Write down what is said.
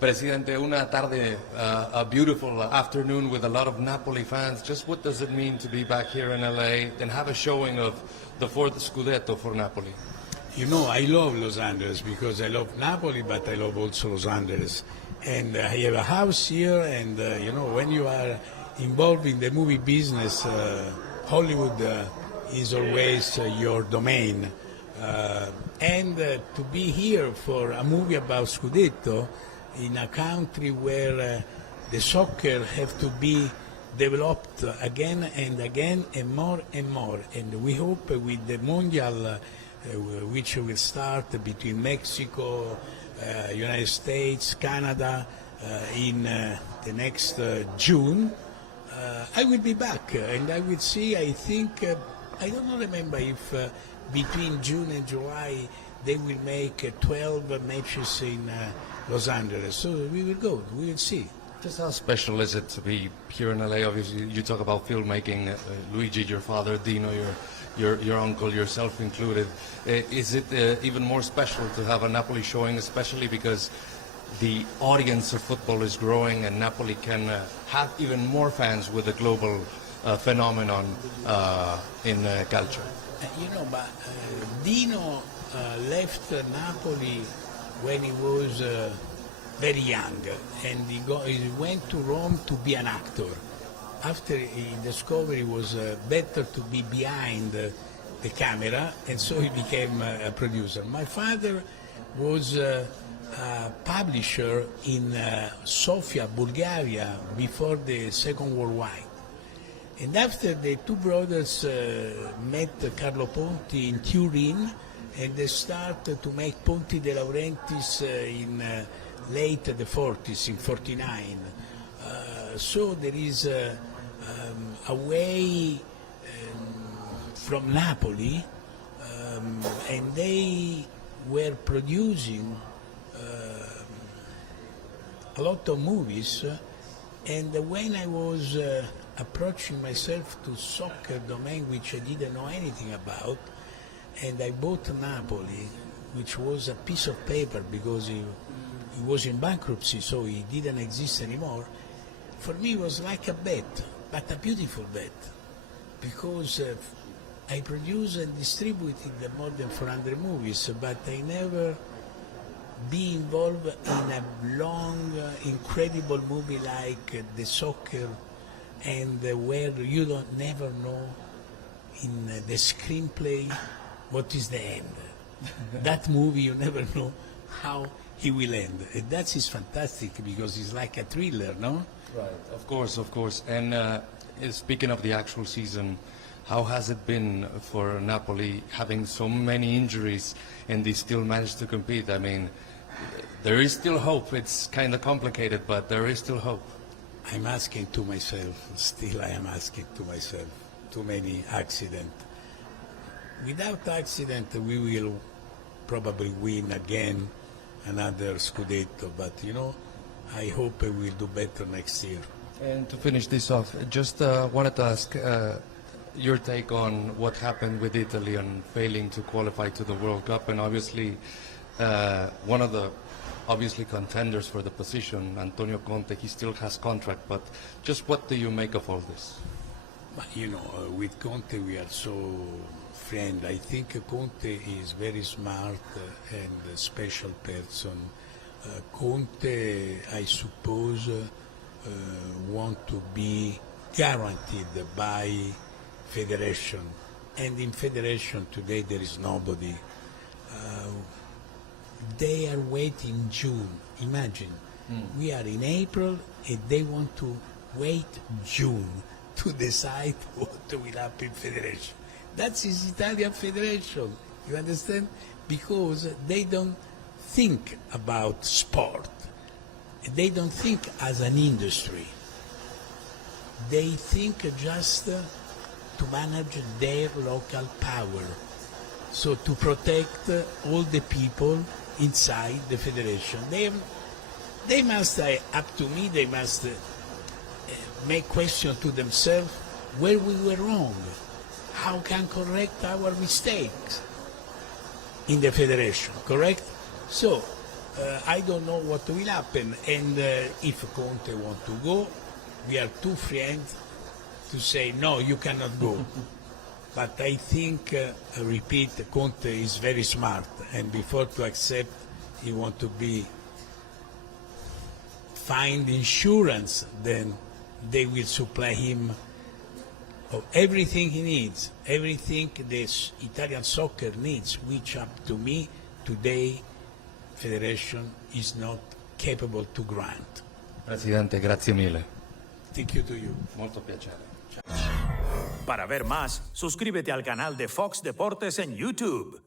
Presidente, una tarde, a beautiful afternoon with a lot of Napoli fans. Just what does it mean to be back here in LA and have a showing of the fourth Scudetto for Napoli? You know, I love Los Angeles because I love Napoli, but I love also Los Angeles. And I have a house here, and you know, when you are involved in the movie business, Hollywood is always your domain. And to be here for a movie about Scudetto in a country where the soccer have to be developed again and again and more and more. And we hope with the Mondial, which will start between Mexico, United States, Canada in the next June, I will be back and I will see, I think, I don't remember if between June and July they will make 12 matches in Los Angeles. So we will go, we will see. Just how special is it to be here in LA? Obviously, you talk about filmmaking, Luigi, your father, Dino, your uncle, yourself included. Is it even more special to have a Napoli showing, especially because the audience of football is growing and Napoli can have even more fans with the global phenomenon in calcio? You know, but Dino left Napoli when he was very young, and he went to Rome to be an actor. After he discovered it was better to be behind the camera, and so he became a producer. My father was a publisher in Sofia, Bulgaria, before the Second World War. And after the two brothers met Carlo Ponti in Turin, and they started to make Ponti De Laurentiis in late the 40s, in 49. So there is a way from Napoli, and they were producing a lot of movies, and when I was approaching myself to soccer domain, which I didn't know anything about, and I bought Napoli, which was a piece of paper because he was in bankruptcy, so he didn't exist anymore. For me it was like a bet, but a beautiful bet, because I produced and distributed more than 400 movies, but I never be involved in a long, incredible movie like the soccer, and where you don't never know in the screenplay what is the end. That movie you never know how he will end. And that is fantastic because it's like a thriller, no? Right, of course, of course. And speaking of the actual season, how has it been for Napoli having so many injuries and they still managed to compete? I mean, there is still hope. It's kind of complicated, but there is still hope. I'm asking to myself, still I am asking to myself, too many accidents. Without accident, we will probably win again another Scudetto, but you know, I hope we will do better next year. And to finish this off, just wanted to ask your take on what happened with Italy and failing to qualify to the World Cup, and obviously one of the contenders for the position, Antonio Conte, he still has contract, but just what do you make of all this? You know, with Conte we are so friend. I think Conte is very smart and a special person. Conte, I suppose, want to be guaranteed by federation, and in federation today there is nobody. They are waiting June. Imagine, we are in April and they want to wait June to decide what will happen in federation. That's his Italian federation, you understand? Because they don't think about sport. They don't think as an industry. They think just to manage their local power. So to protect all the people inside the federation. They must, up to me, they must make question to themselves where we were wrong. How can correct our mistakes in the federation, correct? So I don't know what will happen. And if Conte want to go, we are two friends to say, no, you cannot go. But I think, I repeat, Conte is very smart, and before to accept, he want to find insurance, then they will supply him of everything he needs, everything this Italian soccer needs, which up to me, today, Federation is not capable to grant. Presidente, grazie mille. Thank you to you. Molto piacere. Para ver más, suscríbete al canal de Fox Deportes en YouTube.